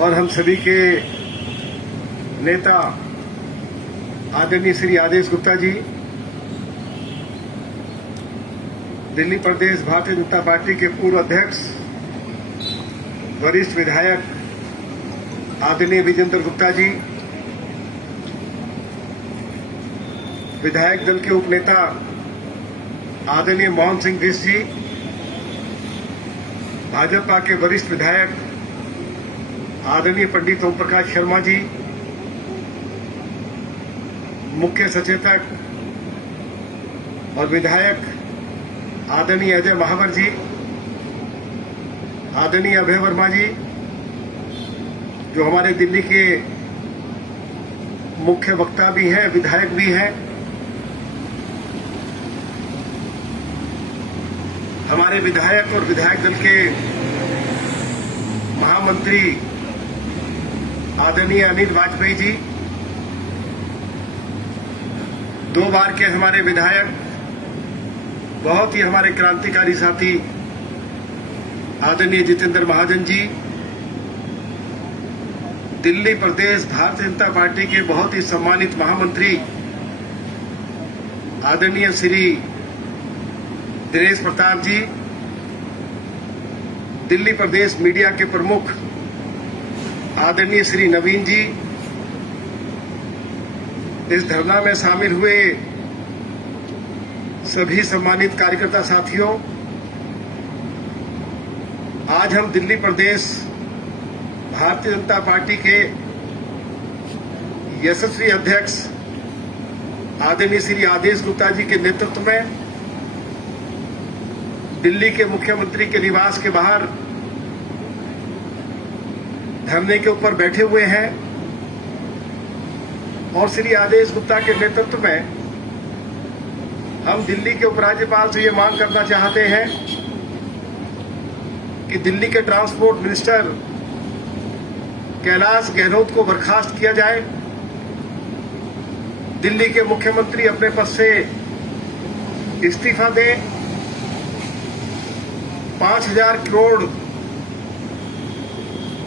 और हम सभी के नेता आदरणीय श्री आदेश गुप्ता जी, दिल्ली प्रदेश भारतीय जनता पार्टी के पूर्व अध्यक्ष वरिष्ठ विधायक आदरणीय विजेंद्र गुप्ता जी, विधायक दल के उपनेता आदरणीय मोहन सिंह बिष्ट जी, भाजपा के वरिष्ठ विधायक आदरणीय पंडित ओम प्रकाश शर्मा जी, मुख्य सचेतक और विधायक आदरणीय अजय महावर जी, आदरणीय अभय वर्मा जी, जो हमारे दिल्ली के मुख्य वक्ता भी हैं, विधायक भी हैं, हमारे विधायक और विधायक दल के महामंत्री आदरणीय अनिल वाजपेयी जी, 2 बार के हमारे विधायक, बहुत ही हमारे क्रांतिकारी साथी आदरणीय जितेंद्र महाजन जी, दिल्ली प्रदेश भारतीय जनता पार्टी के बहुत ही सम्मानित महामंत्री आदरणीय श्री दिनेश प्रताप जी, दिल्ली प्रदेश मीडिया के प्रमुख आदरणीय श्री नवीन जी, इस धरना में शामिल हुए सभी सम्मानित कार्यकर्ता साथियों, आज हम दिल्ली प्रदेश भारतीय जनता पार्टी के यशस्वी अध्यक्ष आदरणीय श्री आदेश गुप्ता जी के नेतृत्व में दिल्ली के मुख्यमंत्री के निवास के बाहर धरने के ऊपर बैठे हुए हैं और श्री आदेश गुप्ता के नेतृत्व में हम दिल्ली के उपराज्यपाल से ये मांग करना चाहते हैं कि दिल्ली के ट्रांसपोर्ट मिनिस्टर कैलाश गहलोत को बर्खास्त किया जाए, दिल्ली के मुख्यमंत्री अपने पद से इस्तीफा दें, 5,000 करोड़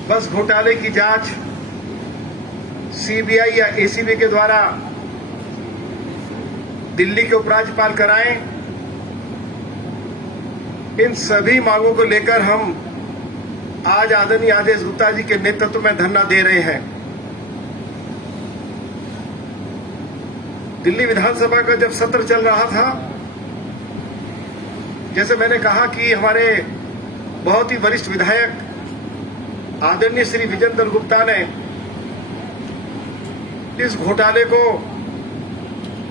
बस घोटाले की जांच सीबीआई या एसीबी के द्वारा दिल्ली के उपराज्यपाल कराएं। इन सभी मांगों को लेकर हम आज आदरणीय आदेश गुप्ता जी के नेतृत्व में धरना दे रहे हैं। दिल्ली विधानसभा का जब सत्र चल रहा था, जैसे मैंने कहा कि हमारे बहुत ही वरिष्ठ विधायक आदरणीय श्री विजेंद्र गुप्ता ने इस घोटाले को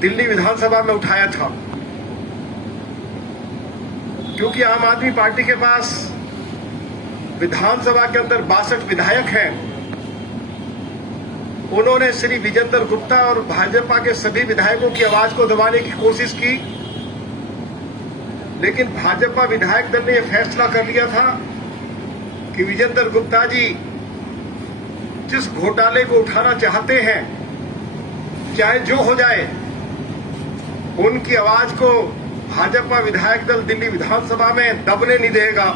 दिल्ली विधानसभा में उठाया था, क्योंकि आम आदमी पार्टी के पास विधानसभा के अंदर 62 विधायक हैं। उन्होंने श्री विजेंद्र गुप्ता और भाजपा के सभी विधायकों की आवाज को दबाने की कोशिश की, लेकिन भाजपा विधायक दल ने यह फैसला कर लिया था कि विजेंद्र गुप्ता जी जिस घोटाले को उठाना चाहते हैं, चाहे जो हो जाए, उनकी आवाज को भाजपा विधायक दल दिल्ली विधानसभा में दबने नहीं देगा।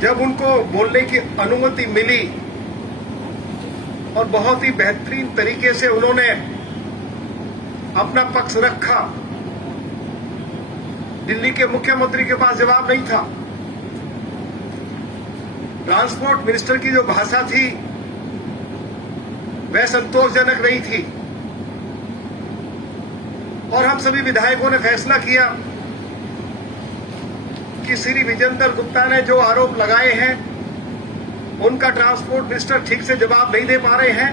जब उनको बोलने की अनुमति मिली और बहुत ही बेहतरीन तरीके से उन्होंने अपना पक्ष रखा, दिल्ली के मुख्यमंत्री के पास जवाब नहीं था। ट्रांसपोर्ट मिनिस्टर की जो भाषा थी वह संतोषजनक नहीं थी और हम सभी विधायकों ने फैसला किया कि श्री विजेंद्र गुप्ता ने जो आरोप लगाए हैं उनका ट्रांसपोर्ट मिनिस्टर ठीक से जवाब नहीं दे पा रहे हैं,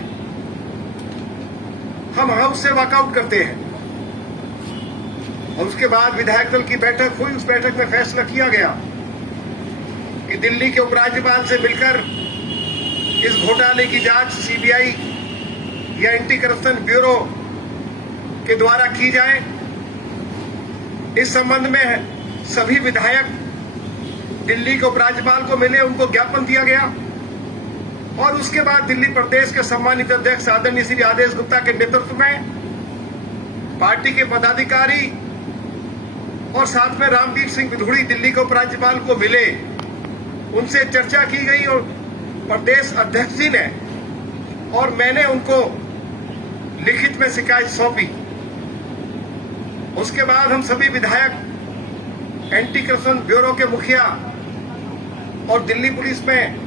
हम हाउस से वॉकआउट करते हैं। और उसके बाद विधायक दल की बैठक हुई, उस बैठक में फैसला किया गया कि दिल्ली के उपराज्यपाल से मिलकर इस घोटाले की जांच सीबीआई या एंटी करप्शन ब्यूरो के द्वारा की जाए। इस संबंध में सभी विधायक दिल्ली के उपराज्यपाल को मिले, उनको ज्ञापन दिया गया और उसके बाद दिल्ली प्रदेश के सम्मानित अध्यक्ष आदरणीय श्री आदेश गुप्ता के नेतृत्व में पार्टी के पदाधिकारी और साथ में रामवीर सिंह विधुड़ी दिल्ली के उपराज्यपाल को मिले उनसे चर्चा की गई और प्रदेश अध्यक्ष जी ने और मैंने उनको लिखित में शिकायत सौंपी। उसके बाद हम सभी विधायक एंटी करप्शन ब्यूरो के मुखिया और दिल्ली पुलिस में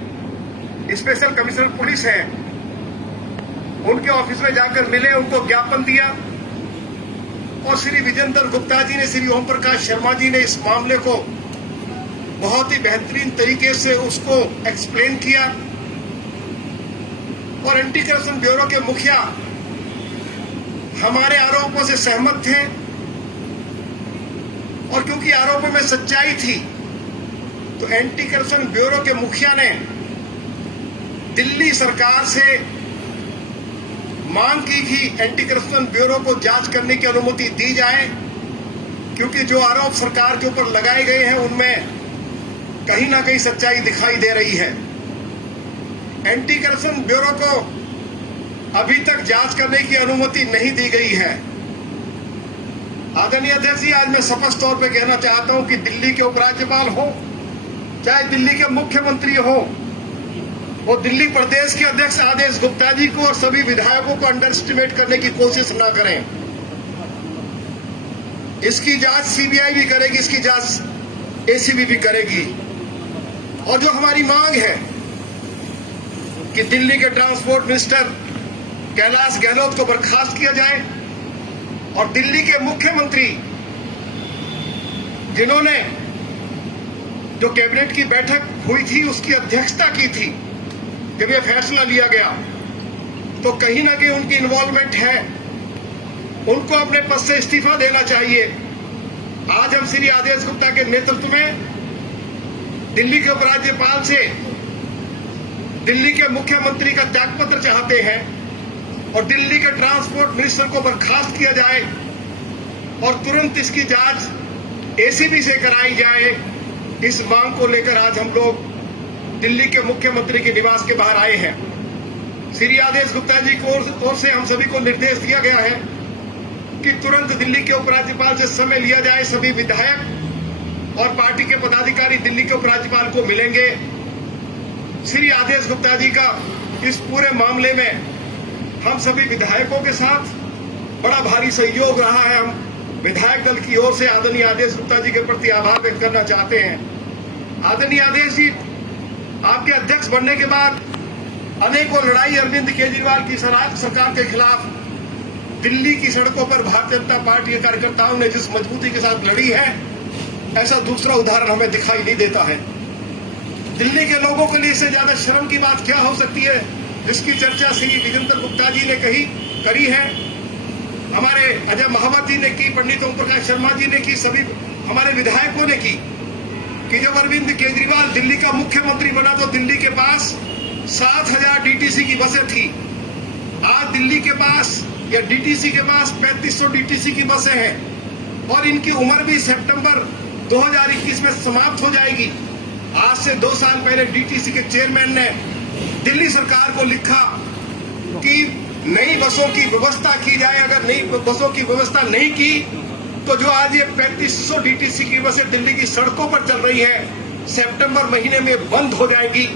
स्पेशल कमिश्नर पुलिस है, उनके ऑफिस में जाकर मिले, उनको ज्ञापन दिया और श्री विजेंद्र गुप्ता जी ने, श्री ओम प्रकाश शर्मा जी ने इस मामले को बहुत ही बेहतरीन तरीके से उसको एक्सप्लेन किया और एंटी करप्शन ब्यूरो के मुखिया हमारे आरोपों से सहमत थे और क्योंकि आरोपों में सच्चाई थी तो एंटी करप्शन ब्यूरो के मुखिया ने दिल्ली सरकार से मांग की कि एंटी करप्शन ब्यूरो को जांच करने की अनुमति दी जाए, क्योंकि जो आरोप सरकार के ऊपर लगाए गए हैं उनमें कहीं ना कहीं सच्चाई दिखाई दे रही है। एंटी करप्शन ब्यूरो को अभी तक जांच करने की अनुमति नहीं दी गई है। आदरणीय अध्यक्ष जी, आज मैं स्पष्ट तौर पे कहना चाहता हूं कि दिल्ली के उपराज्यपाल हो चाहे दिल्ली के मुख्यमंत्री हो, वो दिल्ली प्रदेश के अध्यक्ष आदेश गुप्ता जी को और सभी विधायकों को अंडर एस्टिमेट करने की कोशिश न करें। इसकी जांच सीबीआई भी करेगी, इसकी जांच एसीबी भी करेगी। और जो हमारी मांग है कि दिल्ली के ट्रांसपोर्ट मिनिस्टर कैलाश गहलोत को बर्खास्त किया जाए और दिल्ली के मुख्यमंत्री, जिन्होंने जो कैबिनेट की बैठक हुई थी उसकी अध्यक्षता की थी, जब यह फैसला लिया गया तो कहीं ना कहीं उनकी इन्वॉल्वमेंट है, उनको अपने पद से इस्तीफा देना चाहिए। आज हम श्री आदेश गुप्ता के नेतृत्व में दिल्ली के उपराज्यपाल से दिल्ली के मुख्यमंत्री का त्यागपत्र चाहते हैं और दिल्ली के ट्रांसपोर्ट मिनिस्टर को बर्खास्त किया जाए और तुरंत इसकी जांच एसीबी से कराई जाए। इस मांग को लेकर आज हम लोग दिल्ली के मुख्यमंत्री के निवास के बाहर आए हैं। श्री आदेश गुप्ता जी की ओर से हम सभी को निर्देश दिया गया है कि तुरंत दिल्ली के उपराज्यपाल से समय लिया जाए। सभी विधायक और पार्टी के पदाधिकारी दिल्ली के उपराज्यपाल को मिलेंगे। श्री आदेश गुप्ता जी का इस पूरे मामले में हम सभी विधायकों के साथ बड़ा भारी सहयोग रहा है। हम विधायक दल की ओर से आदरणीय आदेश गुप्ता जी के प्रति आभार व्यक्त करना चाहते हैं। आदरणीय आदेश जी, आपके अध्यक्ष बनने के बाद अनेकों लड़ाई अरविंद केजरीवाल की सरकार के खिलाफ दिल्ली की सड़कों पर भारतीय जनता पार्टी के कार्यकर्ताओं ने जिस मजबूती के साथ लड़ी है, ऐसा दूसरा उदाहरण हमें दिखाई नहीं देता है। दिल्ली के लोगों के लिए इससे ज्यादा शर्म की बात क्या हो सकती है, जिसकी चर्चा श्री विजेंद्र गुप्ता जी ने करी है, हमारे अजय महावत जी ने की, पंडित ओम प्रकाश शर्मा जी ने की, सभी हमारे विधायकों ने की, कि जब अरविंद केजरीवाल दिल्ली का मुख्यमंत्री बना तो दिल्ली के पास 7,000 डीटीसी की बसें थी। आज दिल्ली के पास या डीटीसी के पास 3500 डीटीसी की बसें हैं और इनकी उम्र भी सितंबर 2021 में समाप्त हो जाएगी। आज से 2 साल पहले डीटीसी के चेयरमैन ने दिल्ली सरकार को लिखा कि नई बसों की व्यवस्था की जाए। अगर नई बसों की व्यवस्था नहीं की तो जो आज ये 3500 डीटीसी की बसें दिल्ली की सड़कों पर चल रही है, सितंबर महीने में बंद हो जाएंगी।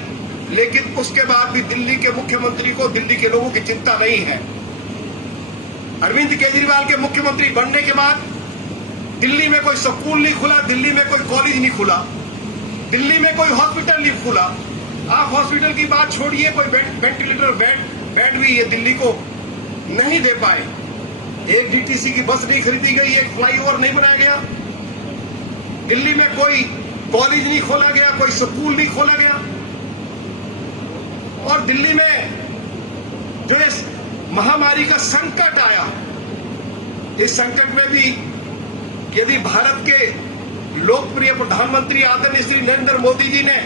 लेकिन उसके बाद भी दिल्ली के मुख्यमंत्री को दिल्ली के लोगों की चिंता नहीं है। अरविंद केजरीवाल के मुख्यमंत्री बनने के बाद दिल्ली में कोई स्कूल नहीं खुला, दिल्ली में कोई कॉलेज नहीं खुला, दिल्ली में कोई हॉस्पिटल नहीं खुला। आप हॉस्पिटल की बात छोड़िए, कोई वेंटिलेटर बेड भी ये दिल्ली को नहीं दे पाए। एक डीटीसी की बस नहीं खरीदी गई, एक फ्लाईओवर नहीं बनाया गया, दिल्ली में कोई कॉलेज नहीं खोला गया, कोई स्कूल नहीं खोला गया। और दिल्ली में जो इस महामारी का संकट आया, इस संकट में भी यदि भारत के लोकप्रिय प्रधानमंत्री आदरणीय श्री नरेंद्र मोदी जी ने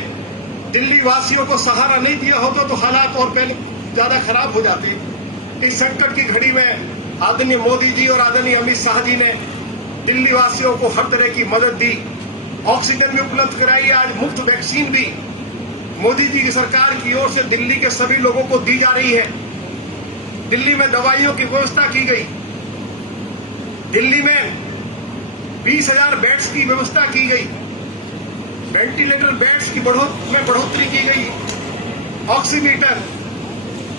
दिल्ली वासियों को सहारा नहीं दिया होता तो हालात और पहले ज्यादा खराब हो जाते। इस संकट की घड़ी में आदरणीय मोदी जी और आदरणीय अमित शाह जी ने दिल्ली वासियों को हर तरह की मदद दी, ऑक्सीजन भी उपलब्ध कराई। आज मुफ्त वैक्सीन भी मोदी जी की सरकार की ओर से दिल्ली के सभी लोगों को दी जा रही है। दिल्ली में दवाइयों की व्यवस्था की गई, दिल्ली में 20,000 बेड्स की व्यवस्था की गई। वेंटिलेटर बेड्स की बढ़ोतरी की गई, ऑक्सीमीटर,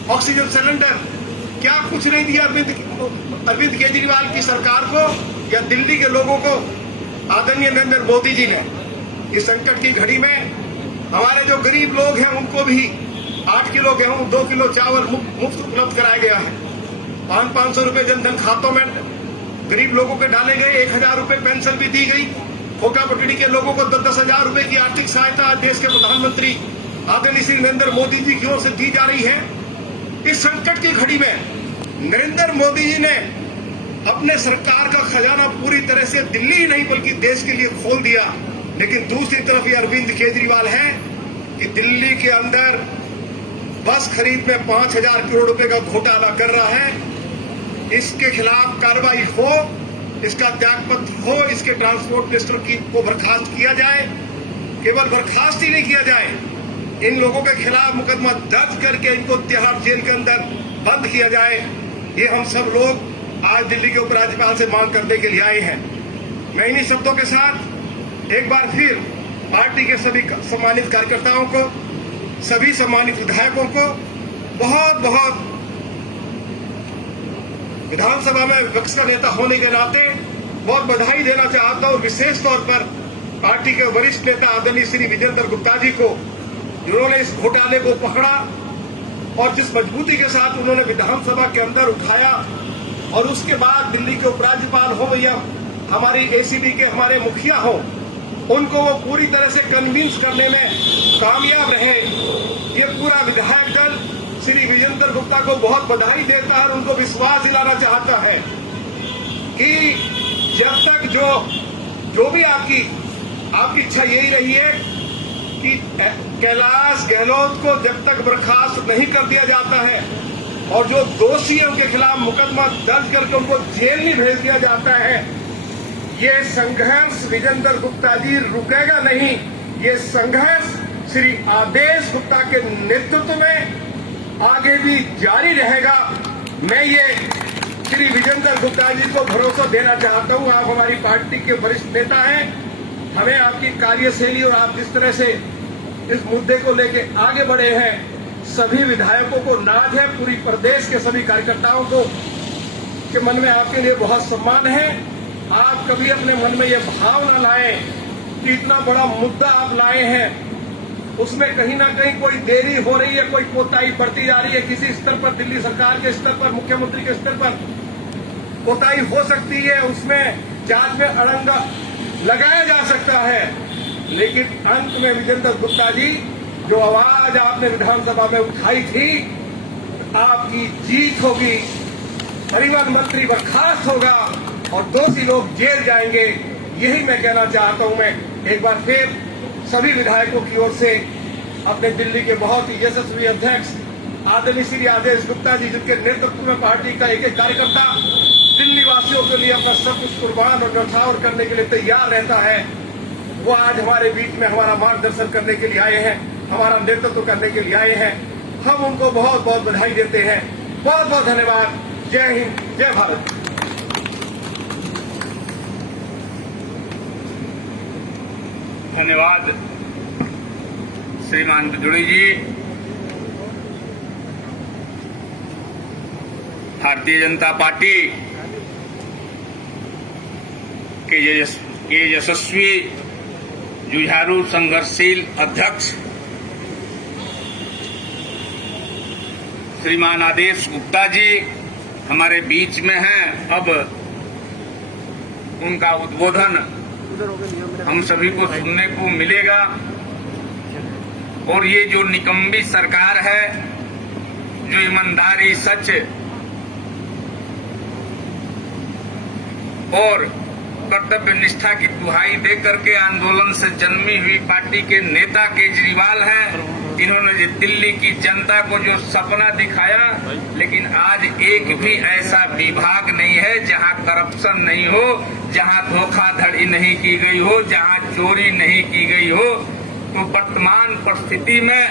ऑक्सीजन सिलेंडर, क्या कुछ नहीं दिया अरविंद केजरीवाल की सरकार को या दिल्ली के लोगों को आदरणीय नरेंद्र मोदी जी ने। इस संकट की घड़ी में हमारे जो गरीब लोग हैं उनको भी 8 किलो गेहूं, 2 किलो चावल मुफ्त उपलब्ध कराया गया है। 500 रुपए जनधन खातों में गरीब लोगों के डाले गए, 1000 रुपए पेंशन भी दी गई। कोटा पटड़ी के लोगों को 10,000 रुपए की आर्थिक सहायता देश के प्रधानमंत्री आदरणीय श्री नरेंद्र मोदी जी की ओर से दी जा रही है। इस संकट की घड़ी में नरेंद्र मोदी जी ने अपने सरकार का खजाना पूरी तरह से दिल्ली ही नहीं बल्कि देश के लिए खोल दिया। लेकिन दूसरी तरफ ये अरविंद केजरीवाल है कि दिल्ली के अंदर बस खरीद में 5,000 करोड़ रुपए का घोटाला कर रहा है। इसके खिलाफ कार्रवाई हो, इसका त्यागपत्र हो, इसके ट्रांसपोर्ट मिनिस्टर को बर्खास्त किया जाए। केवल बर्खास्त ही नहीं किया जाए, इन लोगों के खिलाफ मुकदमा दर्ज करके इनको तिहाड़ जेल के अंदर बंद किया जाए। ये हम सब लोग आज दिल्ली के उपराज्यपाल से मांग करने के लिए आए हैं। मैं इन्हीं शब्दों के साथ एक बार फिर पार्टी के सभी सम्मानित कार्यकर्ताओं को, सभी सम्मानित विधायकों को बहुत बहुत विधानसभा में विपक्ष का नेता होने के नाते बहुत बधाई देना चाहता हूं। विशेष तौर पर पार्टी के वरिष्ठ नेता आदरणीय श्री विजेंद्र गुप्ता जी को, जिन्होंने इस घोटाले को पकड़ा और जिस मजबूती के साथ उन्होंने विधानसभा के अंदर उठाया और उसके बाद दिल्ली के उपराज्यपाल हो या हमारी एसीबी के हमारे मुखिया हो, उनको वो पूरी तरह से कन्विंस करने में कामयाब रहे। ये पूरा विधायक दल श्री विजेंद्र गुप्ता को बहुत बधाई देता है और उनको विश्वास दिलाना चाहता है कि जब तक जो भी आपकी इच्छा यही रही है कि कैलाश गहलोत को जब तक बर्खास्त नहीं कर दिया जाता है और जो दोषी है उनके खिलाफ मुकदमा दर्ज करके उनको जेल नहीं भेज दिया जाता है, ये संघर्ष विजेंद्र गुप्ता जी रुकेगा नहीं। ये संघर्ष श्री आदेश गुप्ता के नेतृत्व में आगे भी जारी रहेगा। मैं ये श्री विजेंद्र गुप्ता जी को भरोसा देना चाहता हूं। आप हमारी पार्टी के वरिष्ठ नेता हैं, हमें आपकी कार्यशैली और आप जिस तरह से इस मुद्दे को लेकर आगे बढ़े हैं, सभी विधायकों को नाज है, पूरी प्रदेश के सभी कार्यकर्ताओं को के मन में आपके लिए बहुत सम्मान है। आप कभी अपने मन में यह भाव न लाएं कि इतना बड़ा मुद्दा आप लाए हैं, उसमें कहीं ना कहीं कोई देरी हो रही है, कोई कोताही बढ़ती जा रही है। किसी स्तर पर, दिल्ली सरकार के स्तर पर, मुख्यमंत्री के स्तर पर कोताही हो सकती है, उसमें जांच में अड़ंगा लगाया जा सकता है। लेकिन अंत में विजेंद्र गुप्ता जी, जो आवाज आपने विधानसभा में उठाई थी, आपकी जीत होगी, परिवहन मंत्री बर्खास्त होगा और दोषी लोग जेल जाएंगे। यही मैं कहना चाहता हूं। मैं एक बार फिर सभी विधायकों की ओर से अपने दिल्ली के बहुत ही यशस्वी अध्यक्ष आदरणीय श्री आदेश गुप्ता जी, जिनके नेतृत्व में पार्टी का एक एक कार्यकर्ता दिल्ली वासियों के लिए अपना सब कुछ कुर्बान और न्यौछावर करने के लिए तैयार रहता है, वो आज हमारे बीच में हमारा मार्गदर्शन करने के लिए आए हैं, हमारा नेतृत्व करने के लिए आए हैं। हम उनको बहुत बहुत बधाई देते हैं। बहुत बहुत धन्यवाद। जय हिंद, जय भारत। धन्यवाद श्रीमान बिदुड़ी जी। भारतीय जनता पार्टी के यशस्वी जुझारू संघर्षशील अध्यक्ष श्रीमान आदेश गुप्ता जी हमारे बीच में हैं। अब उनका उद्बोधन हम सभी को सुनने को मिलेगा। और ये जो निकम्मी सरकार है, जो ईमानदारी, सच और कर्तव्य निष्ठा की दुहाई दे करके आंदोलन से जन्मी हुई पार्टी के नेता केजरीवाल हैं, इन्होंने दिल्ली की जनता को जो सपना दिखाया, लेकिन आज एक भी ऐसा विभाग नहीं है जहां करप्शन नहीं हो, जहां धोखाधड़ी नहीं की गई हो, जहां चोरी नहीं की गई हो। तो वर्तमान परिस्थिति में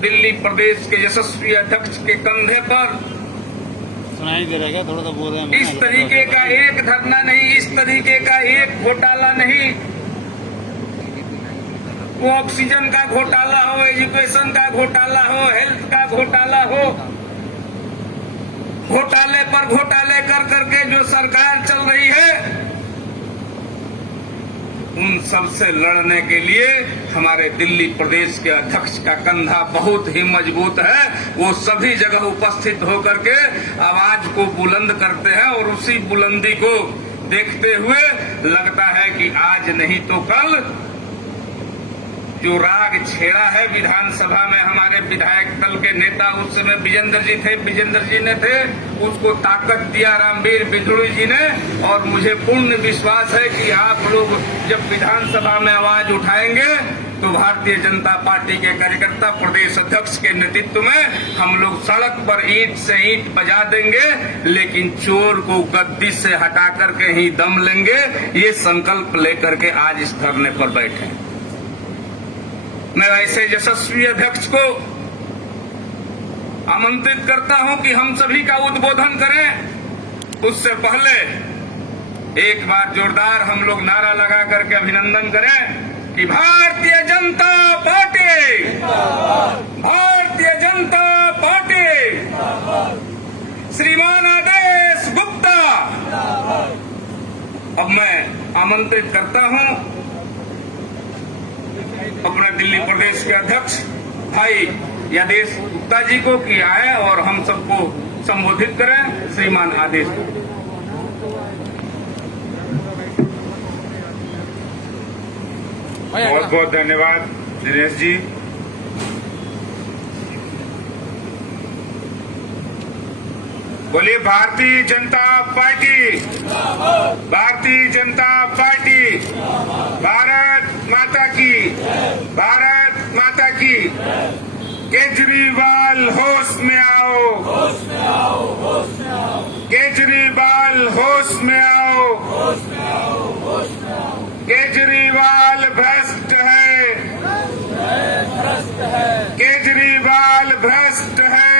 दिल्ली प्रदेश के यशस्वी अध्यक्ष के कंधे पर सुनाई दे रहा है, थोड़ा सा बोल रहे हैं। इस तरीके का एक धरना नहीं, इस तरीके का एक घोटाला नहीं, वो ऑक्सीजन का घोटाला हो, एजुकेशन का घोटाला हो, हेल्थ का घोटाला हो, घोटाले पर घोटाले कर करके जो सरकार चल रही है, उन सब से लड़ने के लिए हमारे दिल्ली प्रदेश के अध्यक्ष का कंधा बहुत ही मजबूत है। वो सभी जगह उपस्थित होकर के आवाज को बुलंद करते हैं और उसी बुलंदी को देखते हुए लगता है कि आज नहीं तो कल जो राग छेड़ा है विधानसभा में हमारे विधायक दल के नेता उस समय विजेंद्र जी ने थे, उसको ताकत दिया रामवीर बिधूड़ी जी ने। और मुझे पूर्ण विश्वास है कि आप लोग जब विधानसभा में आवाज उठाएंगे तो भारतीय जनता पार्टी के कार्यकर्ता प्रदेश अध्यक्ष के नेतृत्व में हम लोग सड़क पर ईंट से ईंट बजा देंगे, लेकिन चोर को गद्दी से हटा करके ही दम लेंगे। ये संकल्प लेकर के आज इस धरने पर बैठे। मैं ऐसे यशस्वी अध्यक्ष को आमंत्रित करता हूं कि हम सभी का उद्बोधन करें। उससे पहले एक बार जोरदार हम लोग नारा लगा करके अभिनंदन करें कि भारतीय जनता पार्टी, भारतीय जनता पार्टी, श्रीमान आदेश गुप्ता। अब मैं आमंत्रित करता हूं अपना दिल्ली प्रदेश के अध्यक्ष भाई आदेश गुप्ता जी को कि आए और हम सबको संबोधित करें। श्रीमान आदेश। बहुत बहुत धन्यवाद दिनेश जी। बोलिए भारतीय जनता पार्टी, भारतीय जनता पार्टी, भारत माता की, भारत माता की। केजरीवाल होश में आओ, केजरीवाल होश में आओ, केजरीवाल भ्रष्ट है, केजरीवाल भ्रष्ट है।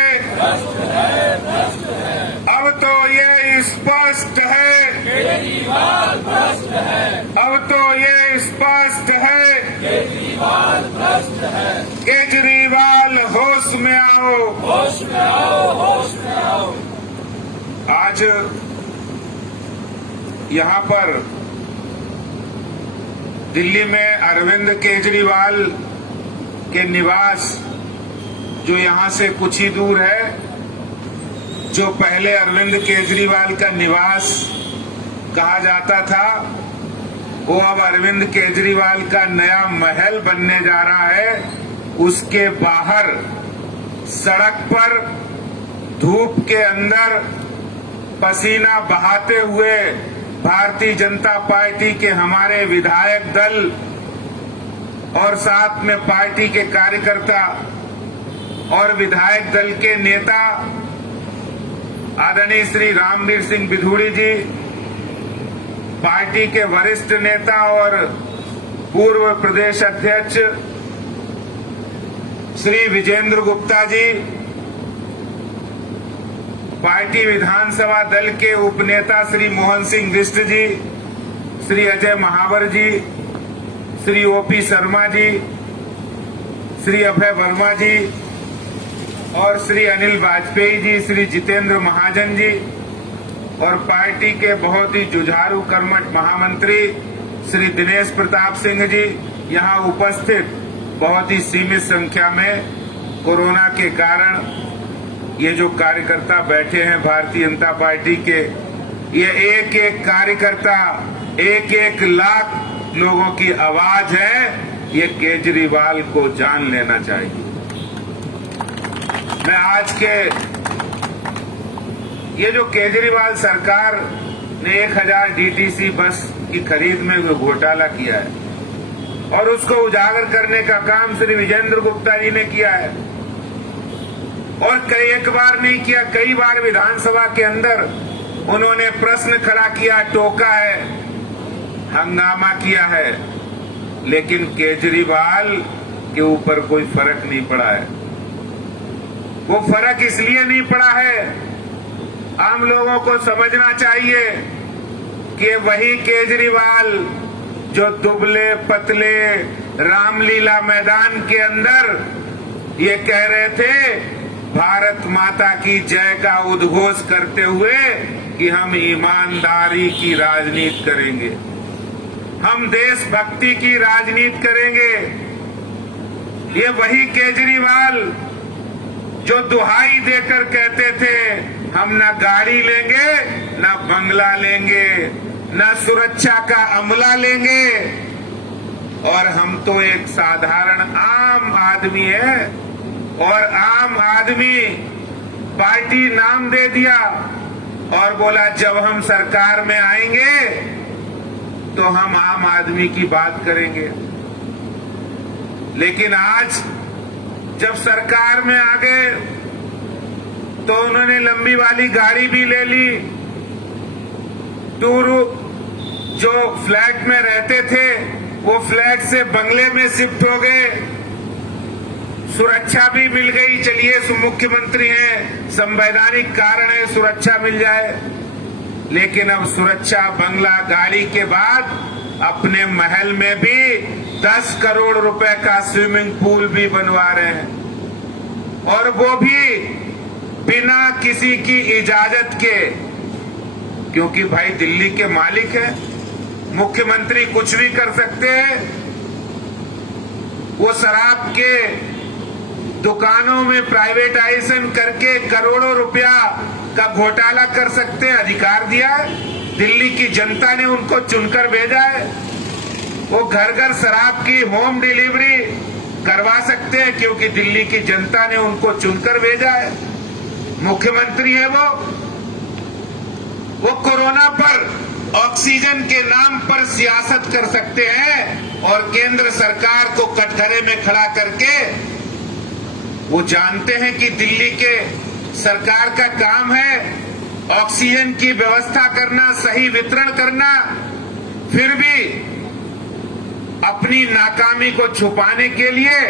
अब तो ये स्पष्ट है, केजरीवाल भ्रष्ट है। अब तो ये स्पष्ट है, केजरीवाल भ्रष्ट है। केजरीवाल होश में आओ, होश में आओ, होश में आओ। आज यहाँ पर दिल्ली में अरविंद केजरीवाल के निवास जो यहाँ से कुछ ही दूर है, जो पहले अरविंद केजरीवाल का निवास कहा जाता था, वो अब अरविंद केजरीवाल का नया महल बनने जा रहा है। उसके बाहर सड़क पर धूप के अंदर पसीना बहाते हुए भारतीय जनता पार्टी के हमारे विधायक दल और साथ में पार्टी के कार्यकर्ता और विधायक दल के नेता आदरणीय श्री रामवीर सिंह बिधूड़ी जी, पार्टी के वरिष्ठ नेता और पूर्व प्रदेश अध्यक्ष श्री विजेंद्र गुप्ता जी, पार्टी विधानसभा दल के उपनेता श्री मोहन सिंह बिष्ट जी, श्री अजय महावर जी, श्री ओपी शर्मा जी, श्री अभय वर्मा जी और श्री अनिल वाजपेयी जी, श्री जितेंद्र महाजन जी और पार्टी के बहुत ही जुझारू कर्मठ महामंत्री श्री दिनेश प्रताप सिंह जी यहाँ उपस्थित। बहुत ही सीमित संख्या में कोरोना के कारण ये जो कार्यकर्ता बैठे हैं भारतीय जनता पार्टी के, ये एक एक कार्यकर्ता, एक एक लाख लोगों की आवाज है। ये केजरीवाल को जान लेना चाहिए। मैं आज के ये जो केजरीवाल सरकार ने 1000 डीटीसी बस की खरीद में घोटाला किया है और उसको उजागर करने का काम श्री विजेंद्र गुप्ता जी ने किया है। और कई एक बार नहीं किया, कई बार विधानसभा के अंदर उन्होंने प्रश्न खड़ा किया, टोका है, हंगामा किया है, लेकिन केजरीवाल के ऊपर कोई फर्क नहीं पड़ा है। वो फर्क इसलिए नहीं पड़ा है, आम लोगों को समझना चाहिए कि वही केजरीवाल जो दुबले पतले रामलीला मैदान के अंदर ये कह रहे थे भारत माता की जय का उद्घोष करते हुए कि हम ईमानदारी की राजनीति करेंगे, हम देशभक्ति की राजनीति करेंगे। ये वही केजरीवाल जो दुहाई देकर कहते थे हम न गाड़ी लेंगे, न बंगला लेंगे, न सुरक्षा का अमला लेंगे, और हम तो एक साधारण आम आदमी है, और आम आदमी पार्टी नाम दे दिया और बोला जब हम सरकार में आएंगे तो हम आम आदमी की बात करेंगे। लेकिन आज जब सरकार में आ गए तो उन्होंने लंबी वाली गाड़ी भी ले ली, टूर जो फ्लैट में रहते थे वो फ्लैट से बंगले में शिफ्ट हो गए, सुरक्षा भी मिल गई। चलिए मुख्यमंत्री हैं, संवैधानिक कारण है सुरक्षा मिल जाए, लेकिन अब सुरक्षा, बंगला, गाड़ी के बाद अपने महल में भी 10 करोड़ रुपए का स्विमिंग पूल भी बनवा रहे हैं, और वो भी बिना किसी की इजाजत के, क्योंकि भाई दिल्ली के मालिक है, मुख्यमंत्री कुछ भी कर सकते हैं। वो शराब के दुकानों में प्राइवेटाइजेशन करके करोड़ों रुपया का घोटाला कर सकते हैं, अधिकार दिया है, दिल्ली की जनता ने उनको चुनकर भेजा है। वो घर घर शराब की होम डिलीवरी करवा सकते हैं क्योंकि दिल्ली की जनता ने उनको चुनकर भेजा है, मुख्यमंत्री है वो कोरोना पर ऑक्सीजन के नाम पर सियासत कर सकते हैं और केंद्र सरकार को कटघरे में खड़ा करके, वो जानते हैं कि दिल्ली के सरकार का काम है ऑक्सीजन की व्यवस्था करना, सही वितरण करना, फिर भी अपनी नाकामी को छुपाने के लिए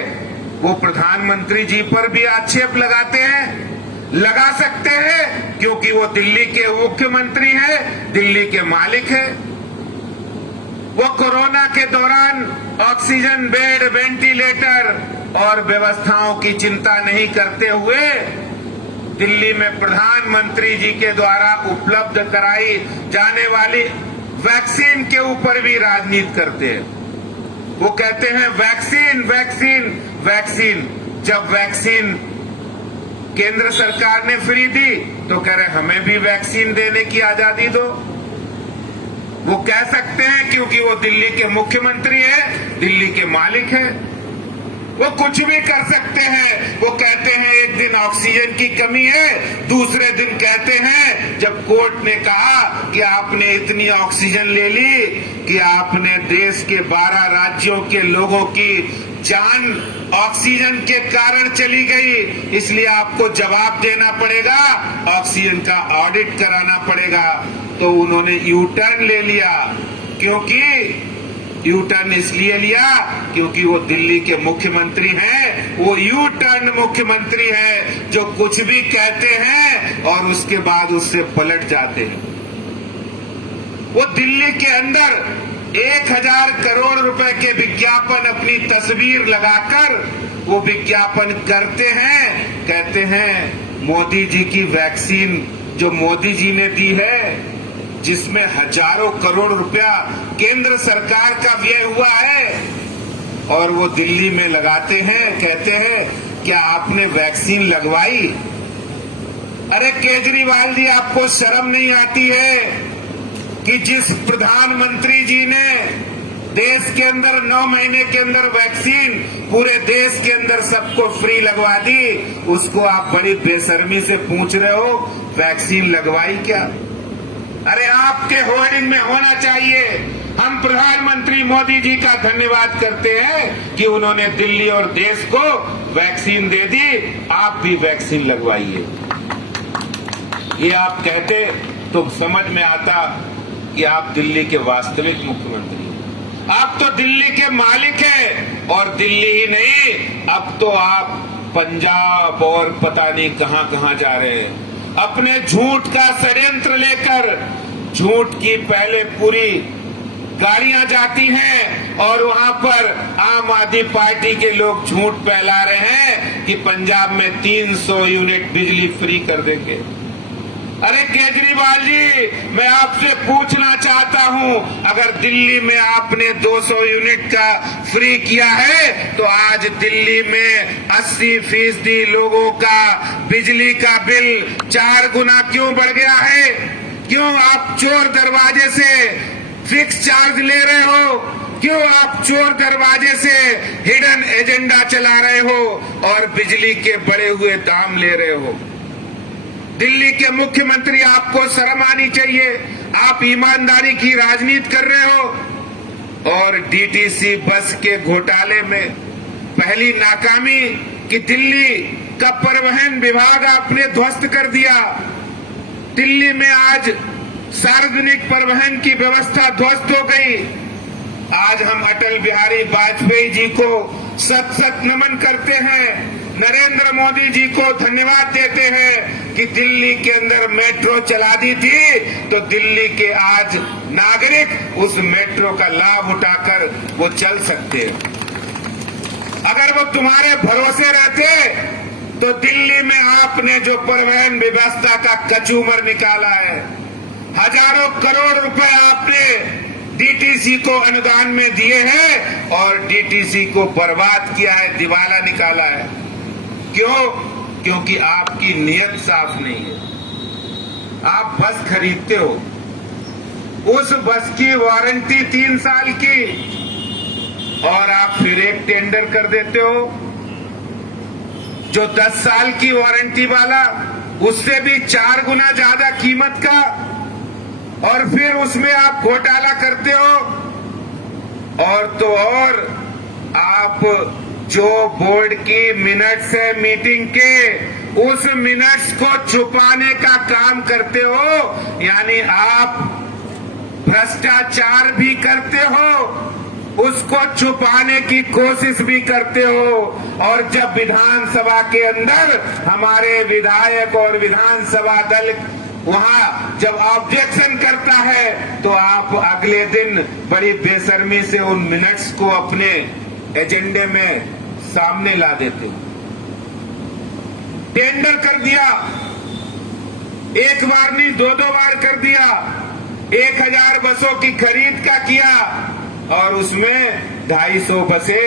वो प्रधानमंत्री जी पर भी आक्षेप लगाते हैं, लगा सकते हैं क्योंकि वो दिल्ली के मुख्यमंत्री हैं, दिल्ली के मालिक हैं। वो कोरोना के दौरान ऑक्सीजन बेड, वेंटिलेटर और व्यवस्थाओं की चिंता नहीं करते हुए दिल्ली में प्रधानमंत्री जी के द्वारा उपलब्ध कराई जाने वाली वैक्सीन के ऊपर भी राजनीति करते हैं। वो कहते हैं वैक्सीन वैक्सीन वैक्सीन। जब वैक्सीन केंद्र सरकार ने फ्री दी तो कह रहे हमें भी वैक्सीन देने की आजादी दो। वो कह सकते हैं क्योंकि वो दिल्ली के मुख्यमंत्री है, दिल्ली के मालिक है, वो कुछ भी कर सकते हैं। वो कहते हैं एक दिन ऑक्सीजन की कमी है, दूसरे दिन कहते हैं जब कोर्ट ने कहा कि आपने इतनी ऑक्सीजन ले ली कि आपने देश के 12 राज्यों के लोगों की जान ऑक्सीजन के कारण चली गई, इसलिए आपको जवाब देना पड़ेगा, ऑक्सीजन का ऑडिट कराना पड़ेगा। तो उन्होंने यू टर्न ले लिया, क्योंकि यू टर्न इसलिए लिया क्योंकि वो दिल्ली के मुख्यमंत्री हैं, वो यू टर्न मुख्यमंत्री है जो कुछ भी कहते हैं और उसके बाद उससे पलट जाते हैं। वो दिल्ली के अंदर 1000 करोड़ रुपए के विज्ञापन अपनी तस्वीर लगाकर वो विज्ञापन करते हैं, कहते हैं मोदी जी की वैक्सीन जो मोदी जी ने दी है, जिसमें हजारों करोड़ रुपया केंद्र सरकार का व्यय हुआ है, और वो दिल्ली में लगाते हैं, कहते हैं क्या आपने वैक्सीन लगवाई? अरे केजरीवाल जी, आपको शर्म नहीं आती है कि जिस प्रधानमंत्री जी ने देश के अंदर 9 महीने के अंदर वैक्सीन पूरे देश के अंदर सबको फ्री लगवा दी, उसको आप बड़ी बेशर्मी से पूछ रहे हो वैक्सीन लगवाई क्या? अरे आपके होर्डिंग में होना चाहिए। हम प्रधानमंत्री मोदी जी का धन्यवाद करते हैं कि उन्होंने दिल्ली और देश को वैक्सीन दे दी, आप भी वैक्सीन लगवाइए। ये आप कहते तो समझ में आता कि आप दिल्ली के वास्तविक मुख्यमंत्री हैं। आप तो दिल्ली के मालिक हैं, और दिल्ली ही नहीं, अब तो आप पंजाब और पता नहीं कहां कहां जा रहे हैं अपने झूठ का षड्यंत्र लेकर। झूठ की पहले पूरी गाड़ियां जाती हैं और वहां पर आम आदमी पार्टी के लोग झूठ फैला रहे हैं कि पंजाब में 300 यूनिट बिजली फ्री कर देंगे। अरे केजरीवाल जी, मैं आपसे पूछना चाहता हूं, अगर दिल्ली में आपने 200 यूनिट का फ्री किया है तो आज दिल्ली में 80% लोगों का बिजली का बिल 4 गुना क्यों बढ़ गया है? क्यों आप चोर दरवाजे से फिक्स चार्ज ले रहे हो? क्यों आप चोर दरवाजे से हिडन एजेंडा चला रहे हो और बिजली के बढ़े हुए दाम ले रहे हो? दिल्ली के मुख्यमंत्री, आपको शर्म आनी चाहिए। आप ईमानदारी की राजनीति कर रहे हो और डीटीसी बस के घोटाले में पहली नाकामी कि दिल्ली का परिवहन विभाग आपने ध्वस्त कर दिया। दिल्ली में आज सार्वजनिक परिवहन की व्यवस्था ध्वस्त हो गई। आज हम अटल बिहारी वाजपेयी जी को सत सत नमन करते हैं, नरेंद्र मोदी जी को धन्यवाद देते हैं कि दिल्ली के अंदर मेट्रो चला दी थी तो दिल्ली के आज नागरिक उस मेट्रो का लाभ उठाकर वो चल सकते हैं। अगर वो तुम्हारे भरोसे रहते तो दिल्ली में आपने जो परिवहन व्यवस्था का कचूमर निकाला है, हजारों करोड़ रुपए आपने डीटीसी को अनुदान में दिए हैं और डीटीसी को बर्बाद किया है, दिवाला निकाला है। क्यों? क्योंकि आपकी नीयत साफ नहीं है। आप बस खरीदते हो, उस बस की वारंटी 3 साल की और आप फिर एक टेंडर कर देते हो जो 10 साल की वारंटी वाला, उससे भी 4 गुना ज्यादा कीमत का, और फिर उसमें आप घोटाला करते हो। और तो और आप जो बोर्ड की मिनट्स है मीटिंग के, उस मिनट्स को छुपाने का काम करते हो, यानी आप भ्रष्टाचार भी करते हो, उसको छुपाने की कोशिश भी करते हो। और जब विधानसभा के अंदर हमारे विधायक और विधानसभा दल वहां जब ऑब्जेक्शन करता है तो आप अगले दिन बड़ी बेशर्मी से उन मिनट्स को अपने एजेंडे में सामने ला देते हो। टेंडर कर दिया, एक बार नहीं 2-2 बार कर दिया, 1000 बसों की खरीद का किया और उसमें 250 बसें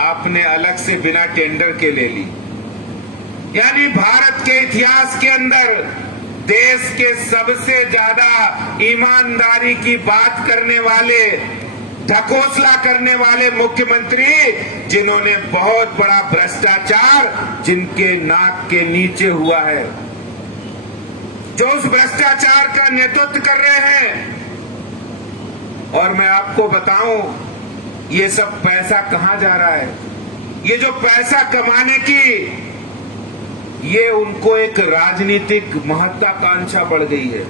आपने अलग से बिना टेंडर के ले ली। यानी भारत के इतिहास के अंदर देश के सबसे ज्यादा ईमानदारी की बात करने वाले, ढकोसला करने वाले मुख्यमंत्री, जिन्होंने बहुत बड़ा भ्रष्टाचार जिनके नाक के नीचे हुआ है, जो उस भ्रष्टाचार का नेतृत्व कर रहे हैं। और मैं आपको बताऊं, ये सब पैसा कहां जा रहा है? ये जो पैसा कमाने की ये उनको एक राजनीतिक महत्वाकांक्षा बढ़ गई है।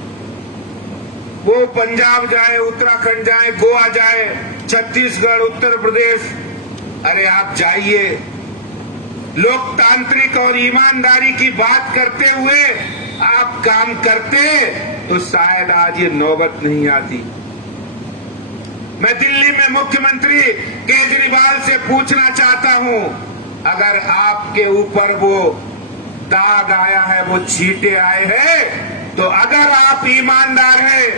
वो पंजाब जाए, उत्तराखंड जाए, गोवा जाए, छत्तीसगढ़, उत्तर प्रदेश, अरे आप जाइए, लोकतांत्रिक और ईमानदारी की बात करते हुए आप काम करते तो शायद आज ये नौबत नहीं आती। मैं दिल्ली में मुख्यमंत्री केजरीवाल से पूछना चाहता हूं, अगर आपके ऊपर वो दाग आया है, वो छींटे आए हैं, तो अगर आप ईमानदार हैं,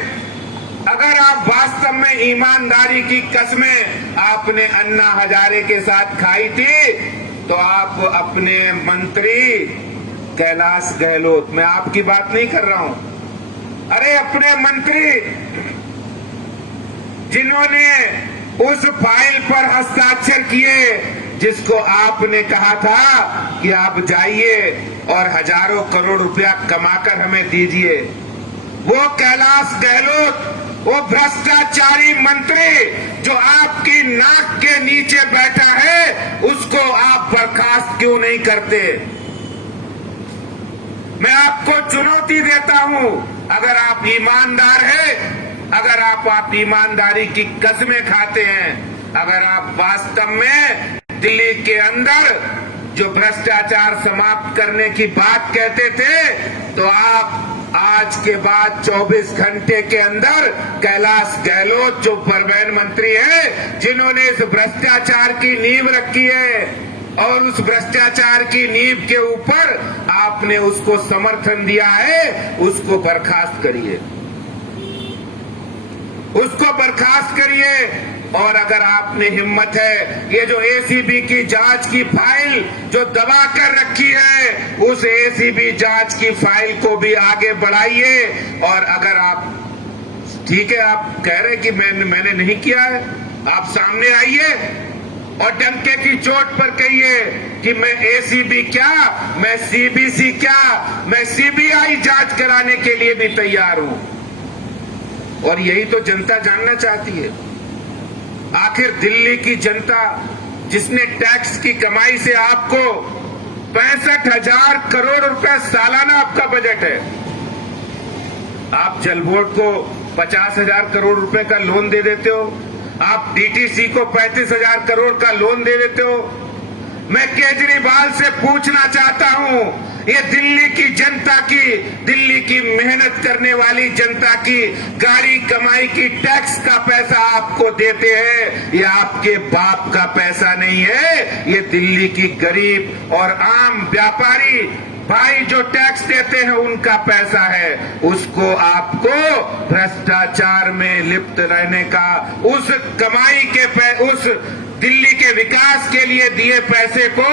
अगर आप वास्तव में ईमानदारी की कस्में आपने अन्ना हजारे के साथ खाई थी, तो आप अपने मंत्री कैलाश गहलोत, मैं आपकी बात नहीं कर रहा हूं, अरे अपने मंत्री जिन्होंने उस फाइल पर हस्ताक्षर किए जिसको आपने कहा था कि आप जाइए और हजारों करोड़ रुपया कमाकर हमें दीजिए, वो कैलाश गहलोत, वो भ्रष्टाचारी मंत्री जो आपकी नाक के नीचे बैठा है, उसको आप बर्खास्त क्यों नहीं करते? मैं आपको चुनौती देता हूं, अगर आप ईमानदार हैं, अगर आप ईमानदारी की कस्में खाते हैं, अगर आप वास्तव में दिल्ली के अंदर जो भ्रष्टाचार समाप्त करने की बात कहते थे, तो आप आज के बाद 24 घंटे के अंदर कैलाश गहलोत जो परिवहन मंत्री है, जिन्होंने इस भ्रष्टाचार की नींव रखी है और उस भ्रष्टाचार की नींव के ऊपर आपने उसको समर्थन दिया है, उसको बर्खास्त करिए, उसको बर्खास्त करिए। और अगर आपने हिम्मत है, ये जो एसीबी की जांच की फाइल जो दबा कर रखी है, उस एसीबी जांच की फाइल को भी आगे बढ़ाइए। और अगर आप ठीक है, आप कह रहे कि मैंने नहीं किया है, आप सामने आइए और डंके की चोट पर कहिए कि मैं एसीबी क्या, मैं सीबीसी क्या, मैं सीबीआई जांच कराने के लिए भी तैयार हूं। और यही तो जनता जानना चाहती है। आखिर दिल्ली की जनता, जिसने टैक्स की कमाई से आपको 65,000 करोड़ रुपए सालाना आपका बजट है, आप जल बोर्ड को 50,000 करोड़ रुपए का लोन दे देते हो, आप डीटीसी को 35,000 करोड़ का लोन दे देते हो। मैं केजरीवाल से पूछना चाहता हूं, ये दिल्ली की जनता की, दिल्ली की मेहनत करने वाली जनता की गाड़ी कमाई की टैक्स का पैसा आपको देते हैं, ये आपके बाप का पैसा नहीं है, ये दिल्ली की गरीब और आम व्यापारी भाई जो टैक्स देते हैं उनका पैसा है। उसको आपको भ्रष्टाचार में लिप्त रहने का, उस कमाई के उस दिल्ली के विकास के लिए दिए पैसे को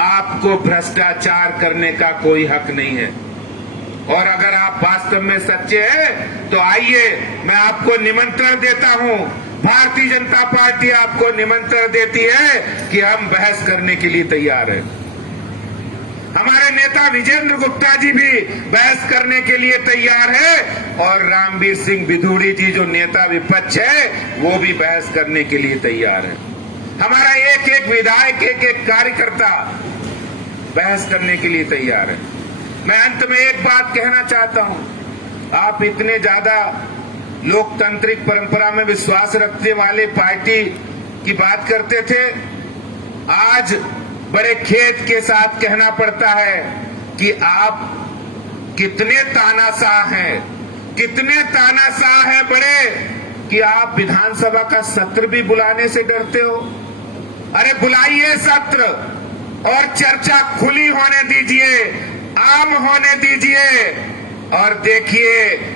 आपको भ्रष्टाचार करने का कोई हक नहीं है। और अगर आप वास्तव में सच्चे हैं तो आइए, मैं आपको निमंत्रण देता हूं, भारतीय जनता पार्टी आपको निमंत्रण देती है कि हम बहस करने के लिए तैयार हैं। हमारे नेता विजेंद्र गुप्ता जी भी बहस करने के लिए तैयार है और रामवीर सिंह बिधूड़ी जी जो नेता विपक्ष है वो भी बहस करने के लिए तैयार है। हमारा एक एक विधायक, एक एक कार्यकर्ता बहस करने के लिए तैयार है। मैं अंत में एक बात कहना चाहता हूं, आप इतने ज्यादा लोकतांत्रिक परंपरा में विश्वास रखने वाले पार्टी की बात करते थे, आज बड़े खेद के साथ कहना पड़ता है कि आप कितने तानाशाह हैं, कितने तानाशाह हैं बड़े, कि आप विधानसभा का सत्र भी बुलाने से डरते हो। अरे बुलाइए सत्र और चर्चा खुली होने दीजिए, आम होने दीजिए। और देखिए,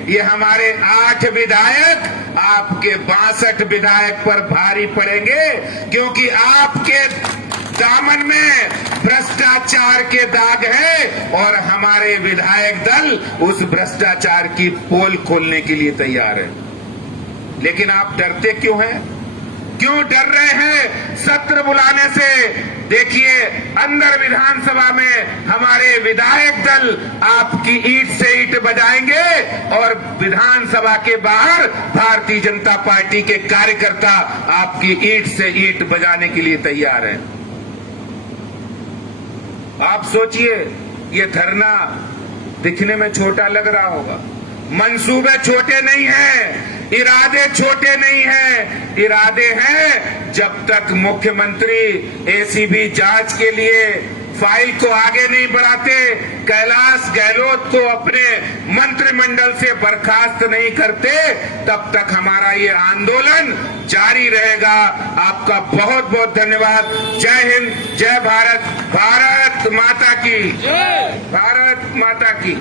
ये हमारे 8 विधायक आपके 62 विधायक पर भारी पड़ेंगे, क्योंकि आपके दामन में भ्रष्टाचार के दाग है और हमारे विधायक दल उस भ्रष्टाचार की पोल खोलने के लिए तैयार है। लेकिन आप डरते क्यों हैं? क्यों डर रहे हैं सत्र बुलाने से? देखिए, अंदर विधानसभा में हमारे विधायक दल आपकी ईंट से ईंट बजाएंगे और विधानसभा के बाहर भारतीय जनता पार्टी के कार्यकर्ता आपकी ईंट से ईंट बजाने के लिए तैयार हैं। आप सोचिए, ये धरना दिखने में छोटा लग रहा होगा, मंसूबे छोटे नहीं हैं, इरादे छोटे नहीं हैं। इरादे हैं, जब तक मुख्यमंत्री एसीबी जांच के लिए फाइल को आगे नहीं बढ़ाते, कैलाश गहलोत को अपने मंत्रिमंडल से बर्खास्त नहीं करते, तब तक हमारा ये आंदोलन जारी रहेगा। आपका बहुत बहुत धन्यवाद। जय हिंद, जय भारत, भारत माता की, भारत माता की।